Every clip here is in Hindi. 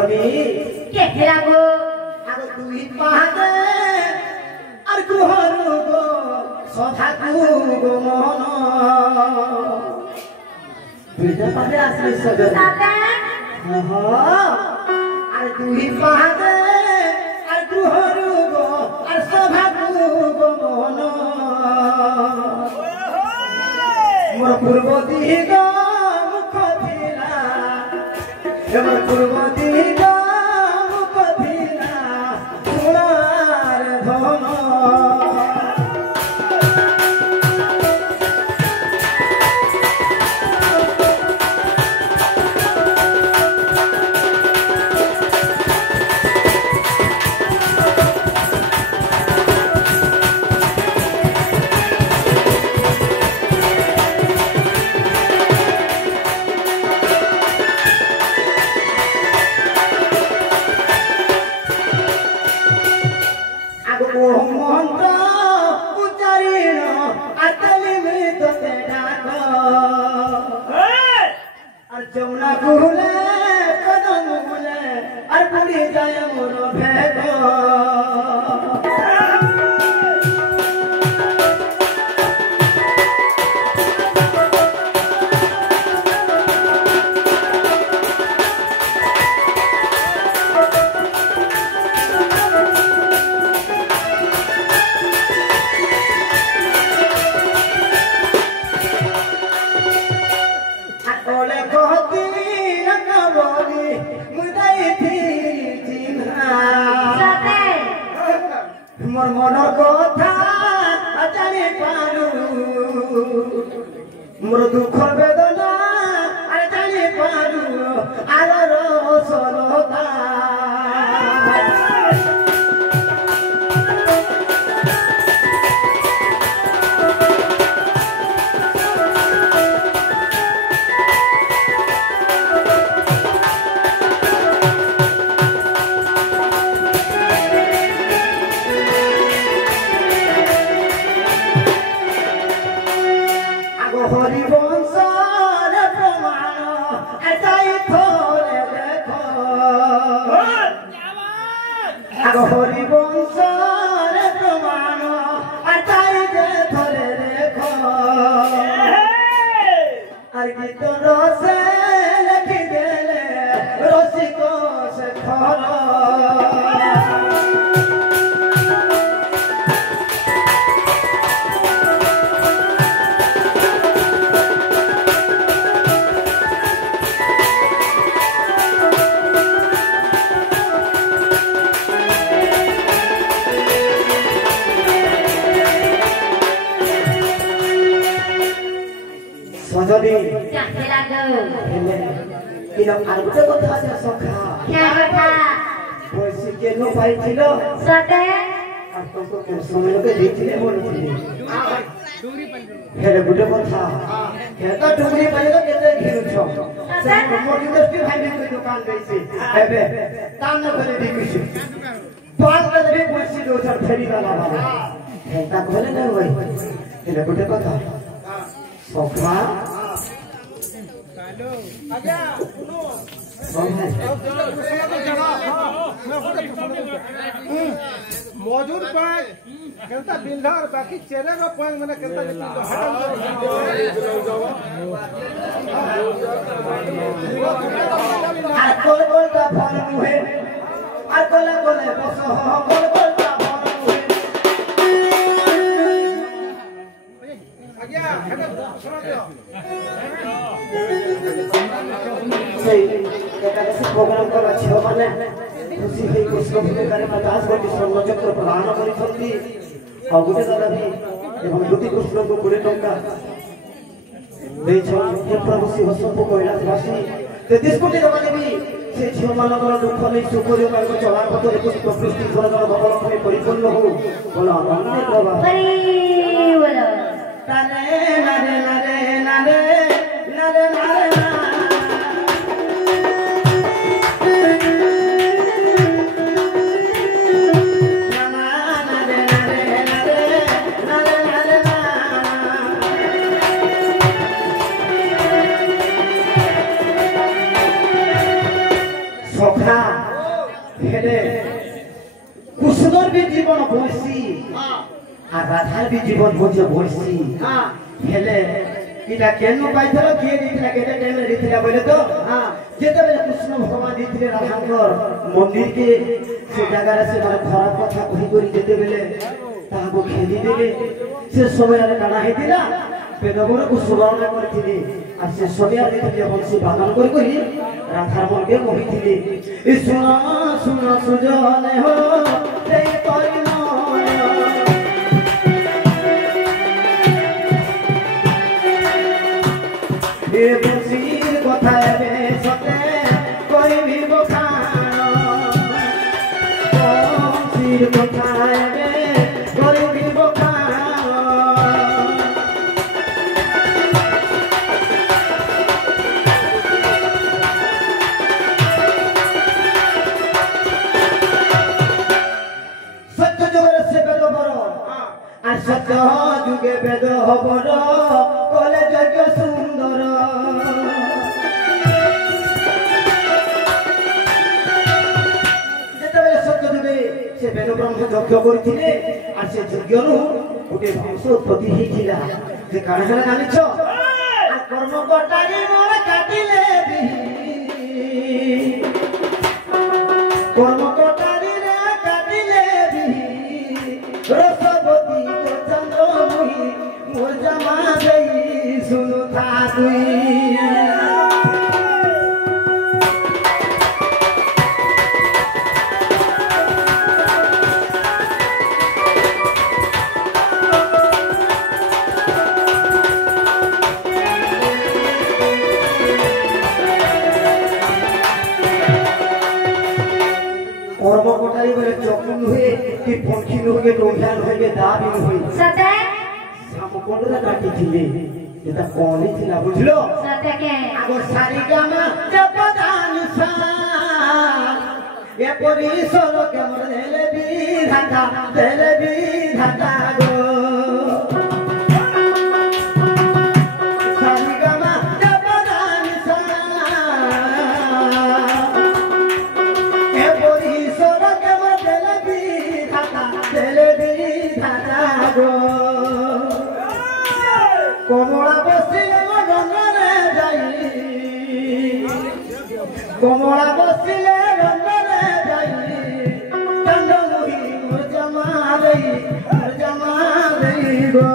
सजनी के हेरागो आगो दुई पादे আর গুহরু গো সধাকু গো মন দুইটা পাদে আসলে সজনী সাতে আর দুই পাদে আর গুহরু গো আর সধাকু গো মন মোর পূর্ব দিগ মুখ ধিলা মোর পূর্ব দিগ মুখ ধিলা সোনার ধন जमुना गुले कदम गुले और पूरी जाय मोर भेगो मोर मनर कथा जानी पारू मोर दुख वेदना अरे जानी पारू आर रसलता হরিবংশর প্রমাণ এটাই ধরে দেখো হরিবংশর প্রমাণ এটাই ধরে দেখো আর গীত রসে লেখি দেলে রসিক শেখর सजनी क्या हेरागो किन আর গোটে কথা আছে সখা क्या কথা বসি কেন পাইছিল সাতে আর তো কোন সময় লোকে দিছিলে বলছিলি হেলে গোটে কথা হেতা ডুগরি পাইল কেতে ঘিরুছ সে মোর ইন্ডাস্ট্রি ভাই কই দোকান দেইছি হেবে তান করে দিছি পাঁচ করে বসি দোছর ফেরি वाला বাবা হেতা কইলে না হই হেলে গোটে কথা সখা आजा सुनो मौजूद पाए कहता बिंधा और बाकी चेले का पॉइंट मैंने कहता कोल कोल का फल मुहे आ कोले कोले बसो कोल कोल का फल मुहे आज्ञा सुनो दियो সেই একাদশী প্রোগ্রাম করা ছিল মানে খুশি হয়ে কৃষ্ণ ভূমিকারে দাস বলি স্বর্ণচক্র প্রদান করেছেন অগুটে দাদা ভি এবং দুটি কৃষ্ণকে 20 টঙ্কা ଦେଇଛନ୍ हे प्रभु शिव सबको कैलाशवासी 33 कोटी टଙ୍କା ଦେବି ସେ ଝିଅମାନଙ୍କର ଦୁଃଖ ନେଇ ସୁଖରେ ତାଙ୍କ ଚଳା ପଥରେ ପୁଷ୍ପ ସୃଷ୍ଟି ସ୍ୱର୍ଗର ଭଗବାନ ପରିପୂର୍ଣ୍ଣ ହଉ ବୋଲ ଆନନ୍ଦେ ପ୍ରଭା हरि बोलो ତାରେ ନାରେ ନାରେ ନାରେ ନାରେ ନାରେ সখা হেলে কুসুমর বি জীবন বইছি আর রাধার বি জীবন বজে বইছি হেলে এটা কেন পাইছিল কে দিছিল কেতে টাইমে দিছিল বলে তো যেতেবেলে কৃষ্ণ ভগবান দিছিলে রাধাঙ্কর মন্দিরকে সে জায়গায় সে মানে খারাপ কথা কহি করি যেতেবেলে তাহাকে খেলি দেবে সে সময় আর কানা হইতিলা বেদবরକୁ ସୁବର୍ଣ୍ଣ କରିଥିଲି ଆଉ ସେ ସରିଆ ଦେଇଥିଲି ବଂଶୀ ବାଦନ କରି କରି ରାଧାର ମନକେ କହିଥିଲି ଏ ଶୁଣ ଶୁଣ ସୁଜନେ ହୋ ଦେଇ ପରିଣ ଏ ବଂଶୀର କଥା ଏବେ ସତେ କହିବି ବଖାଣ ବଂଶୀର କଥା ଏବେ କହିବି ବଖାଣ সত্য যুগে বেদ হবর কলে যজ্ঞ সুন্দর যেতবে সত্য যুগে সে বেদ ব্রহ্ম যজ্ঞ করেছিলে আর সে যজ্ঞরু গোটে বংশ উৎপত্তি হয়েছিল যে কারণ হলে জানিছ কর্ম কটারি মোর কাটিলে কর্ম কটারি রে কাটিলে রসবতী মোর জামা দেই শুনু থাকুই কর্ম কোটারি বলে চকুন হয়ে কি পক্ষিন হয়ে ডোঙ্গান হয়ে দাবিন হয়ে সতে সামকন্ডরা কাটিছিলে এটা কোনি ছিল বুঝলো সতে কে আগর সারি গামা জপদান সা এ পরিসর কেমন দেলে বিধাতা গো সারি গামা জপদান সা এ পরিসর কেমন দেলে বিধাতা গো কমলা বসিলে রঙ্গনে যাই কমলা বসিলে রঙ্গনে যাই চন্দ্রমুখী মোর জামা দেই গো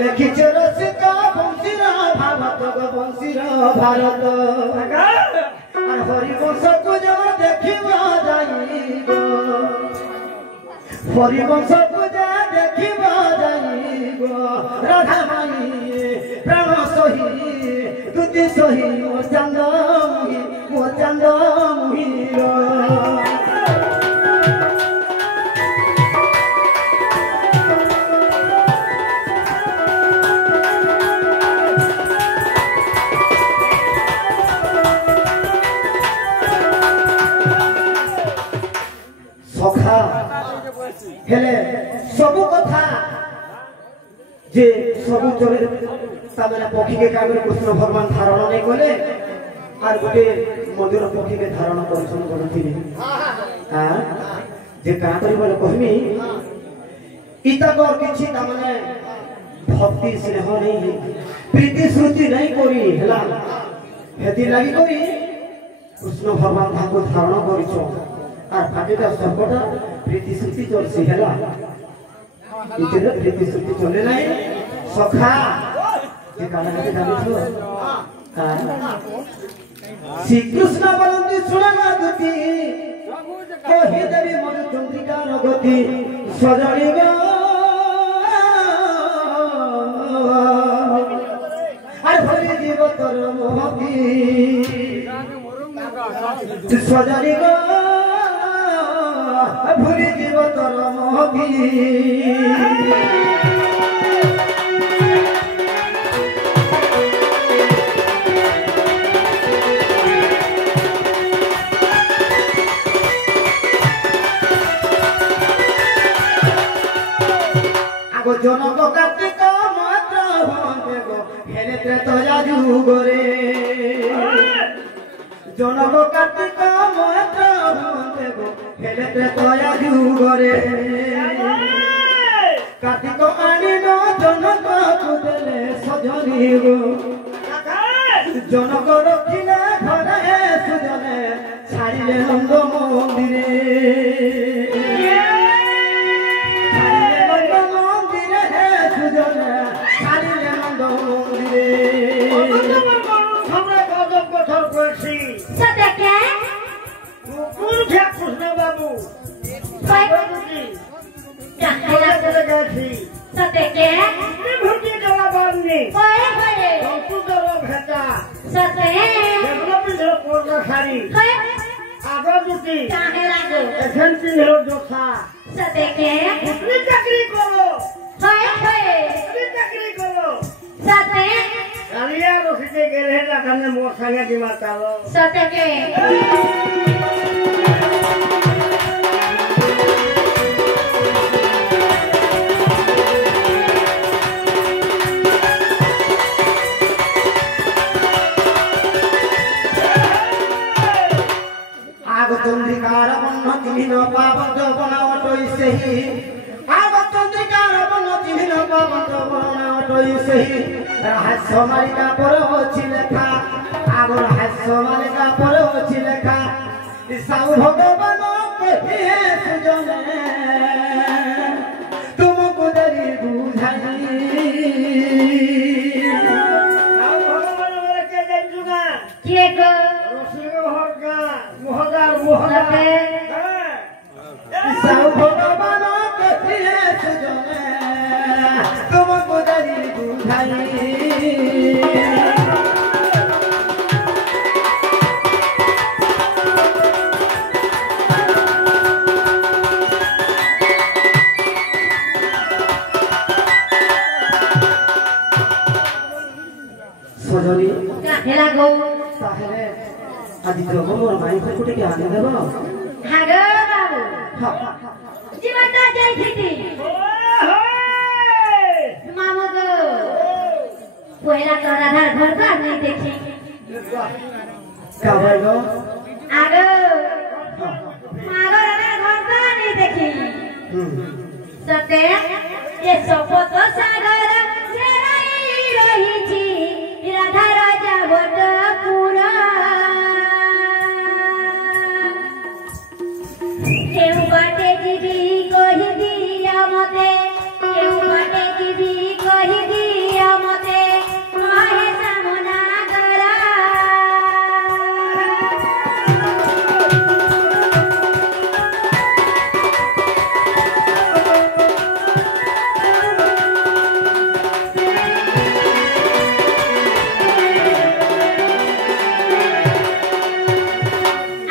লেখিছ রসিক বংশীর ভারত বংশীর ভারত আর হরিবংশকু যা দেখিব যাইব হরিবংশকু যা দেখিব যাইব রাধা মাই প্রাণ সহি তুতি সহি মো চান্দমুহির সখা হেলে সবু কথা যে সবু চলে তাদের পক্ষীকে কাগরে কৃষ্ণ ভগবান ধারণ নেই কলে আর গোটে মন্দির পক্ষীকে ধারণ করছেন বলুন হ্যাঁ যে কাঁ করি বলে কহমি ইতাকর কিছু তামানে ভক্তি স্নেহ নেই প্রীতি শ্রুতি নেই করি হেলা হেতি লাগি করি কৃষ্ণ ভগবান তাকে ধারণ করিছ আর ফাটিটা সর্বটা প্রীতি শ্রুতি চলছে হেলা ইতিরে প্রীতি শ্রুতি চলে নাই সখা যে কানাকে জানিছ শ্রীকৃষ্ণ বলন্তি শুনে দুটি কহি দেবী মধু চন্দ্রিকার গতি সজড়ি গো আর ভরি জীব তোর মোহতি সজড়ি গো ভুলি জীব তোর মোহতি যুগরে জনক কার্তিক মহেন্দ্র দেব হেলেতে তয়া যুগরে কার্তিক আনিল জনক কুদেলে সজনী গো জনক রক্ষিলে ঘরে সুজনে ছাড়িলে নন্দ মন্দিরে ছাড়িলে নন্দ মন্দিরে হে সুজনে ছাড়িলে নন্দ মন্দিরে আমরা গজব কথা করেছি সত্যকে কোন খেয়া কৃষ্ণ বাবু গেছি সত্যকে ভর্তি দেওয়া বাননি কয়ে কয়ে ভেটা সত্যে সেগুলো পিছনে পড়লো শাড়ি কয়ে আগর দুটি কাহে লাগো এখন পিছলো জোসা সত্যকে তুমি চাকরি করো কয়ে কয়ে তুমি চাকরি করো সত্যে কালিয়া রসিতে গেলে এখানে মোর সঙ্গে দিমা চালো সত্যকে চন্দ্রিকার বন্য চিহ্ন পাবন বনাওটই সেই আগ চন্দ্রিকার বন্য চিহ্ন পাবন বনাওটই সেই রহস্য মালিকা পরে হচ্ছে লেখা আগর রহস্য মালিকা পরে হচ্ছে লেখা সাউ ভগবান কহিয়ে সুজনে তুমকু দেরি বুঝাই কে গো মোহদার সাউ ভগবান কহিয়ে সুজনে তুমকু দেরি বুঝাই সজনী কাহে লাগো তাহলে আদি জগমোর মাইকে কুটিকে আনি দেব হাগো বাবু জীবনটা যাই থেকে মামা গো পয়লা তো রাধার ঘর তো আমি দেখি কাবাই গো আগো মাগো রাধার ঘর তো আমি দেখি সতে এ সপত সাগর ঘেরাই রহিছি রাধা রাজা বট পুরা কেউ বাটে দিবি কহি দিয়া মতে কেউ বাটে দিবি কহি দিয়া মতে কহে সামনা করা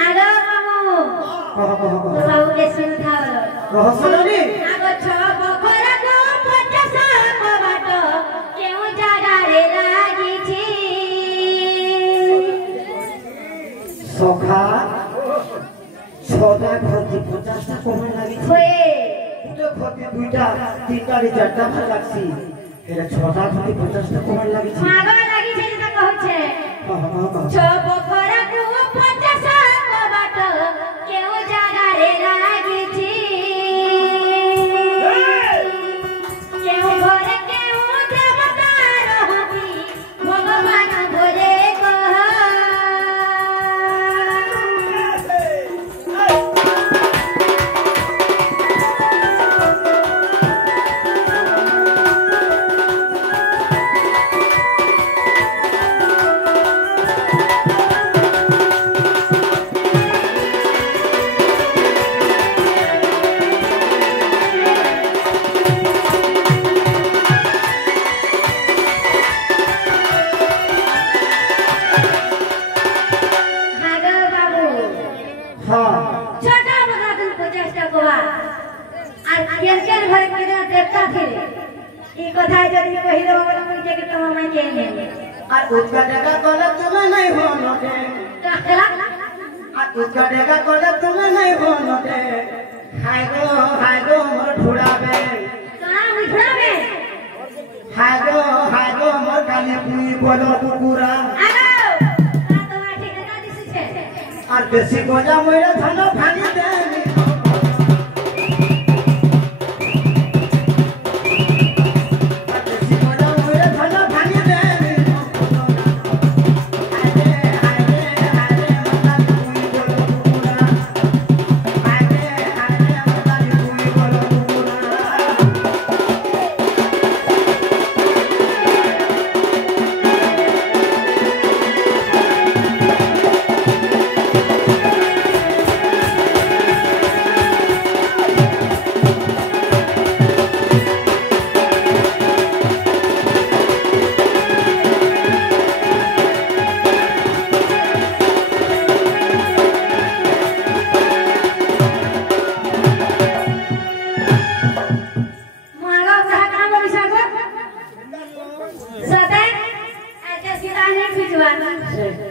আগো মামু কহ কহ কহ বাবুকে শুনতা হলো রহস্য জানি আগো ছ বখরা গো পঞ্চাশ বাট কেউ জাগারে লাগিছি সখা ছটা ঘটি 50টা কমে লাগিছে হয়ে দুটো ঘটি দুইটা তিনটা চারটা ভাগ লাগছি এটা ছটা ঘটি 50টা কমে লাগিছে মাগো লাগিছে যেটা কহছে কহ কহ কহ ছ বখরা গো পঞ্চাশ বাট কেউ জাগারে লাগিছি কেউ ঘরে কেউ দেবতা রহতি ভগবান ভরে কহ হাগো বাবু হ্যাঁ छोटा बड़ा दिन 50টা গোয়া আর কেরকের ঘরে কেনা দেবতা ছিল এই কথা যদি কহিলো বলে মুই যে তো মাই কে নে আর উৎকা টাকা কলে তুমি নাই হনতে কাকলা আর উৎকা টাকা কলে তুমি নাই হনতে হাই গো মোর ঠুড়াবে কানা মুই ছড়াবে হাগো মোর কালি পুই বলো কুকুরা আর বেশি গজা মইরা ধান ভাঙি দেনি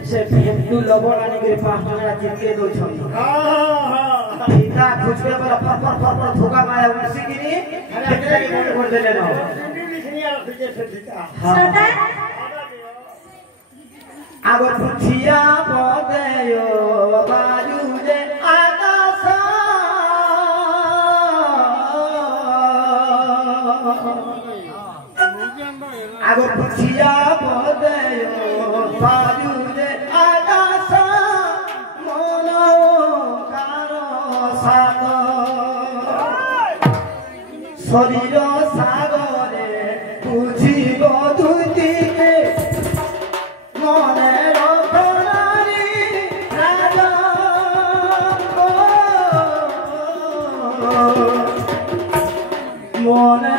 से फेंटू लबड़ आने के पास में चिपके दो छन सीधा खुशके पर फर धोखा माया उसी की नहीं फेंटने के बोल बोल देने ना लिखनी आ फिर से ठीक सदा आगो पुछिया बदेयो बाजू जे आकाश आगो पुछिया बदेयो बाजू जे आकाश मनो कारो साग शरीर सागरे बुझिब दुतिके मने रखनारी राजा मने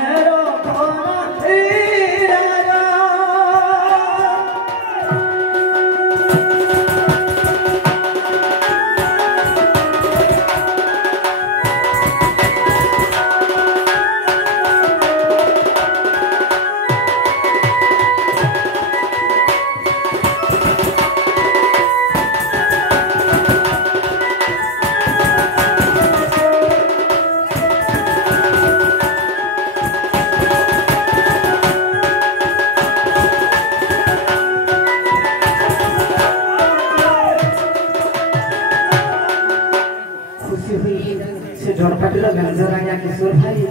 किशोर भाई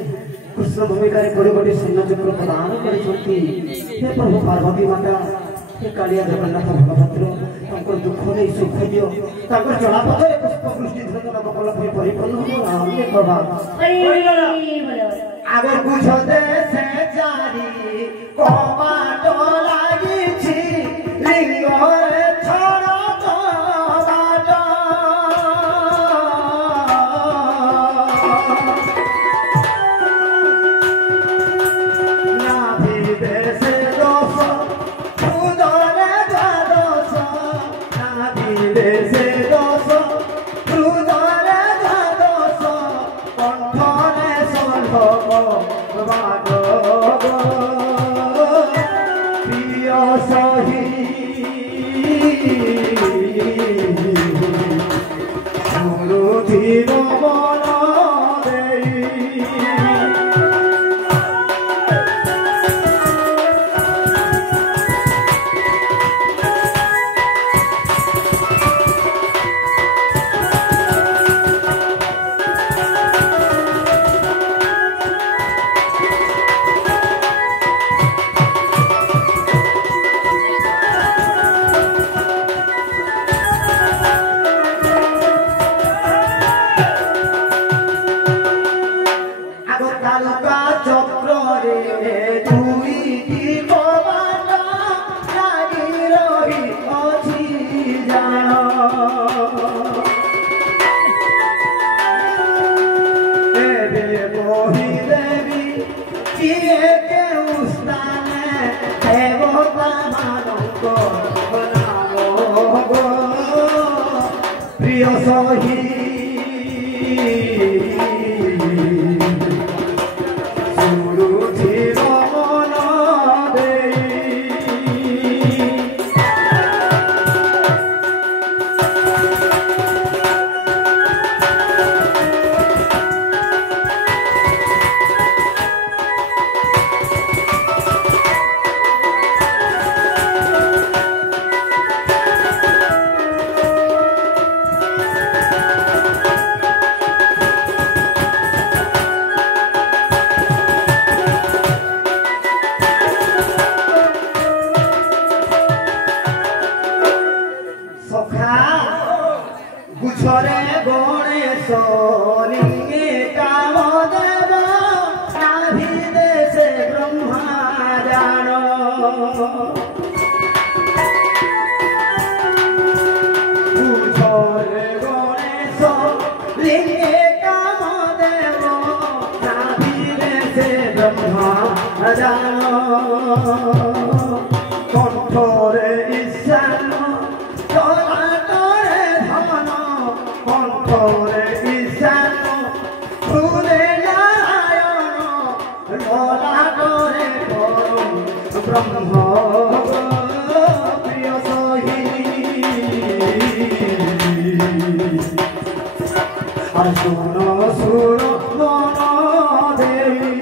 कृष्ण भूमिका बड़े बड़े सुन्न चक्र प्रदान कर प्रभु पार्वती माता हे कालिया जगन्नाथ बलभद्र दुख नहीं सुख दियो जलापथर पुष्पवृष्टि कल परिपूर्ण हो आगे बुझते से जारी कबाट लागिछि लिंगरे छड़ পুছরে গণেশ লিঙ্গে কামদেব নাভি দেশে ব্রহ্মা জান পুছরে গণেশ লিঙ্গে কামদেব নাভি দেশে ব্রহ্মা জান কণ্ঠরে ঈশান ললাটরে ধন কণ্ঠরে ঈশান ফুলে নারায়ণ ললাটরে পরম ব্রহ্ম প্রিয় সহি আর শুন শুন মন দেবী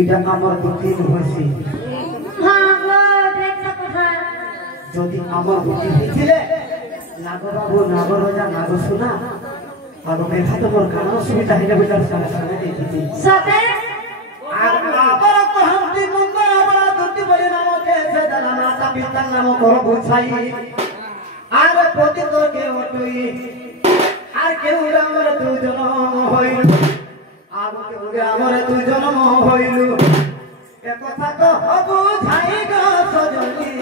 এটা আমার বুদ্ধি হয়েছে যদি আমার বুদ্ধি হয়েছিলে নাগবাবু নাগরজা নাগসোনা আর মেঘা তোমার কান অসুবিধা হয়ে যাবে তার সামনে সামনে দেখেছি আর আবার তো হামতি মঙ্গল আবার দুটি বলে নামকে সে জানা মাতা পিতার নাম করো বুঝাই আর প্রতিত কেউ তুই আর কেউ আমার দুজন হইল আর কেউ আমার দুজন হইল এ কথা তো বুঝাই গো সজনী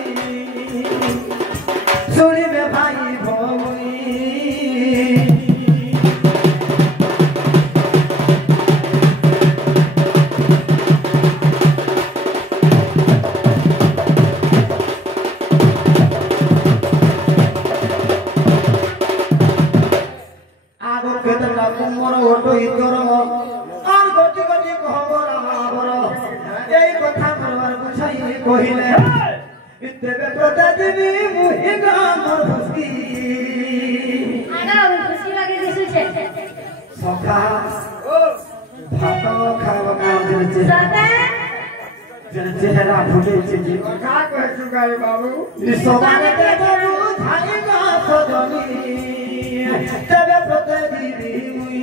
শুনিবে ভাই ভৌমী কহিলে দেবে প্রতা দেবী মুহি গামর খুশকি সখা ভাত খাওয়া কাম দিয়েছে চেহারা ফুটেছে যে কা কইছু গাই বাবু নিসবানে দেবু ধাই গা সজনী দেবে প্রতা দেবী মুহি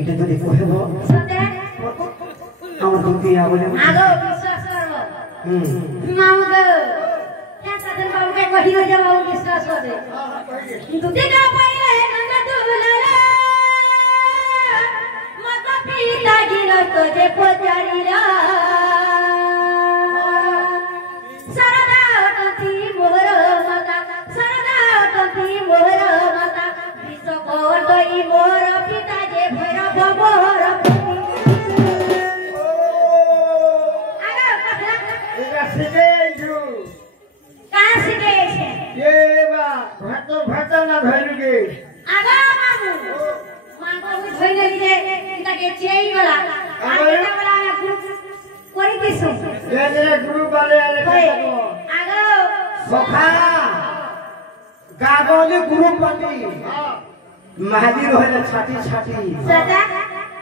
এটা যদি কহেব আমার দুটি বলে আগো বিশ্বাস করব মামুদ কেসাদের বাবুকে কহি হয়ে যাবো বিশ্বাস করে দুটি কা পাইলে নন্দ দুলারে মাতা পিতা গিল তো যে পচারিলা সারদা অটতি মোর মাতা সারদা অটতি মোর মাতা বিষ কোটই মোর পিতা যে ভৈরব মোর के चेई गला आगे वाला कोरी दिसु ये ग्रुप वाले आगो सखा गागोली ग्रुप पति महादी रोहले छाती छाती सदा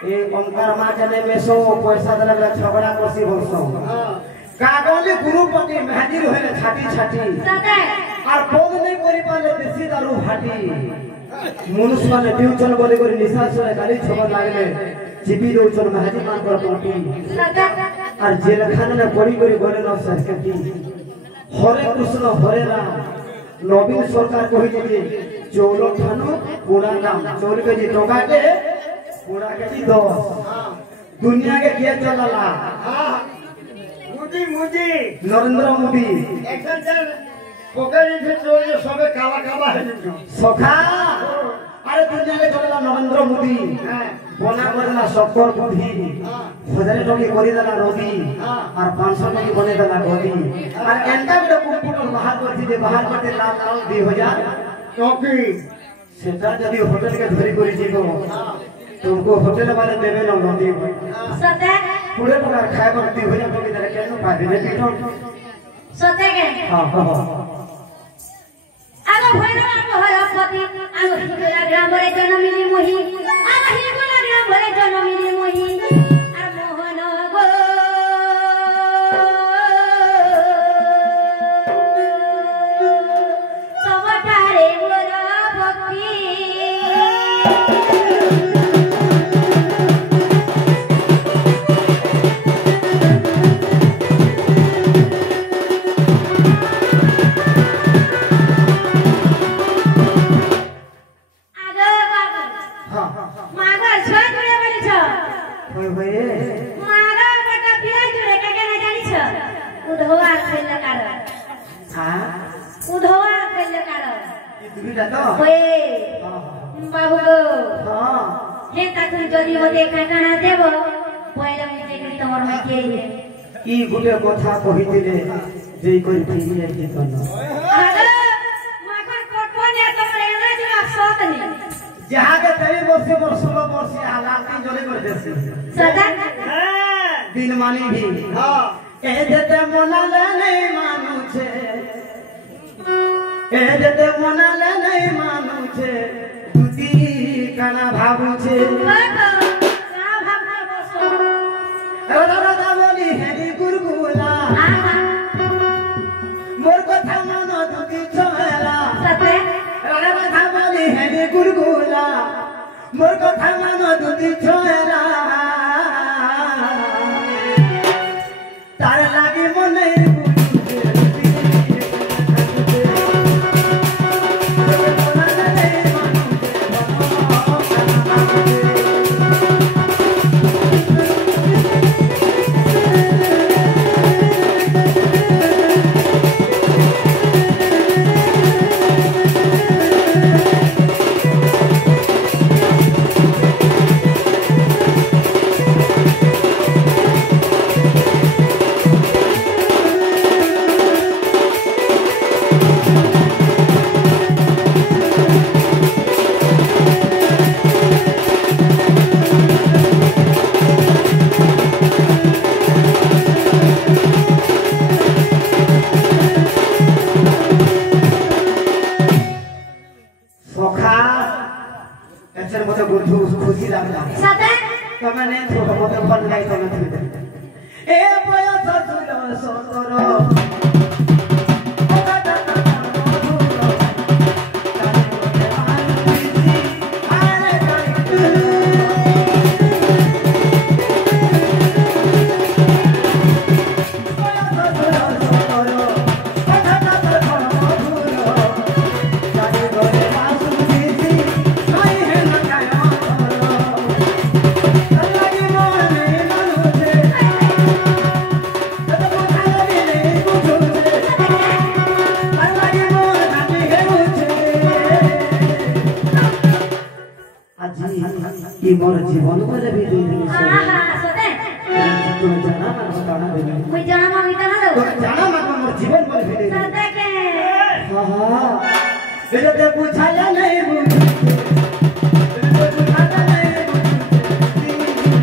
ए ओमकार मा जने में सो पैसा दला झगड़ा करसी बसो गागोली ग्रुप पति महादी रोहले छाती छाती सदा আর বোধ নেই পরিপালে দেশি দারু ভাটি মনুষ্য মানে টিউচন বলে করে নিশা চলে গালি ছবর লাগলে জিবি দৌচন মাহাজি মান করে পটি আর জেলখানে না পড়ি করে গলে ন সরকারি হরে কৃষ্ণ হরে রাম নবীন সরকার কইছে যে 14 থানো পুরা নাম 14 কেজি টাকাতে পুরা কেজি 10 দুনিয়া के के चलला मुदी मुदी नरेंद्र मोदी একজন पोखरी से चोरी सबे काला काला है सखा अरे दुनिया के चलला नरेंद्र मोदी बना करला सकल बुद्धि हजारे टकी करि देला रवि और 500 टकी बने देला गदी और एंटा के कंप्यूटर बाहर करथि जे बाहर करते लाल लाल 2000 टकी सेटा जदी होटल के धरी करि जीवो तुमको होटल वाले देबे न गदी सते पूरे प्रकार खाए पर 2000 टकी देले केनो पाबे ने पीठो सते के हां आगो भैरव आगो हरपति आगो हिगला ग्राम रे जन्मिली मोही आगो हिगला ग्राम रे जन्मिली मोही आर मोहन गो सबटारे मोर भक्ति बाबू गो हे तातु जदी मते काकाना देव पहिला मते कि तमर मते ई गुटे কথা কহিছিলে যেই কই ঠিকই কি কইনো আরে মাখন কোটপনে তমর এনা জবা সতনি जहां के तई बसे बरसलो बरसी हालात जोले कर देसे सदा दिन मानी भी हां ए जते मनाले नहीं मानु छे ए जते मनाले नहीं मानु छे दुती काना भाबु छे का भाबना बसो राधा राधा बोली हेरी गुरगुला मोर कथा मन दुती छोरा सते राधा राधा बोली हेरी गुरगुला मोर कथा मन दुती छोरा तार लागी मने खुशी लागला सदा तमने छोट मोटे फल गाई तमे ए बयस सुर सतर कि मोर जीवन में भी दुई हां हां सते तू जाना ना बताना दे मुई जाना मा मिटा ना तो जाना ना मोर जीवन में भी सते के हां ये तो पूछा नहीं बुझ ये तो पूछा नहीं बुझ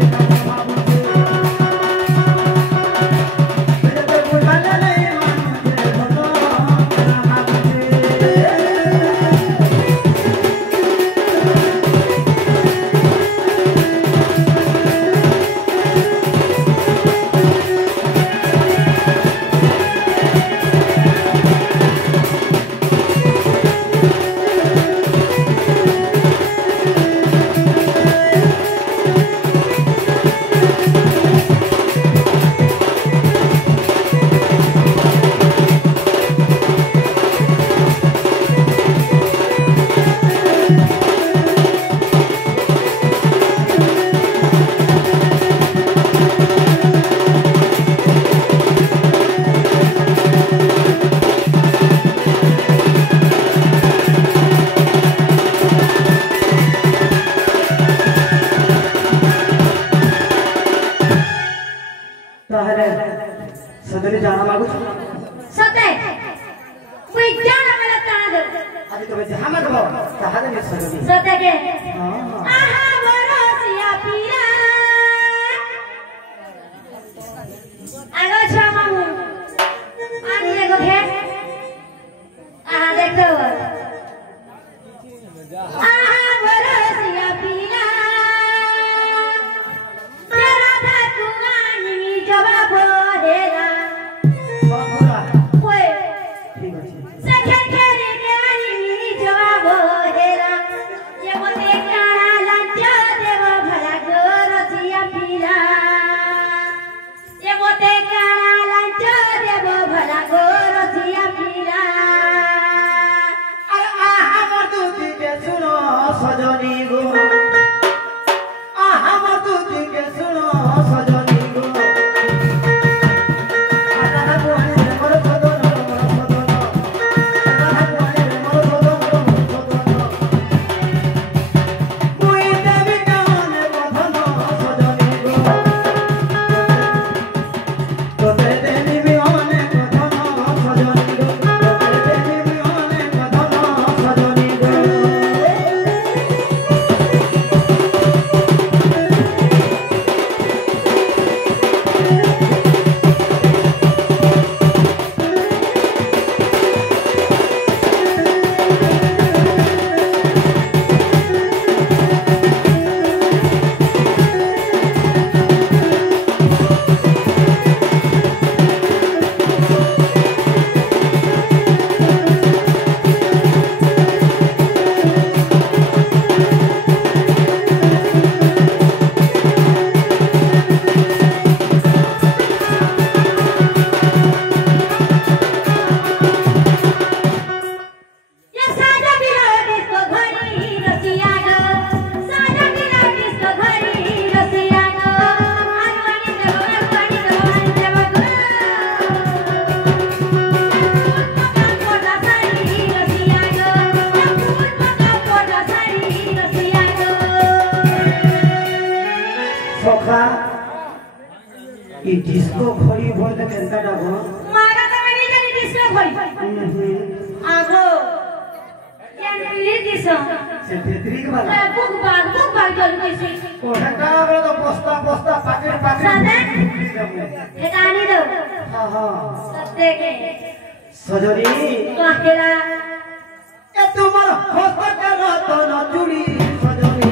ई डिस्को घड़ी बोल के केनता डागो मागा त मैं नहीं जानी डिस्को घड़ी आगो यान पीली दिसो से तेत्रिक वाला बुक बाग चल कैसे ओठा का वाला तो पोस्ता पाकेट सादा हेटानी दो हां हां सत्ते के सजनी काहेला ए तुमर हस्त कर तो न जुड़ी सजनी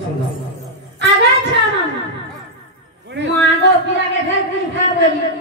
आगा छामा मागो पिरा के घर कुछ खा बोली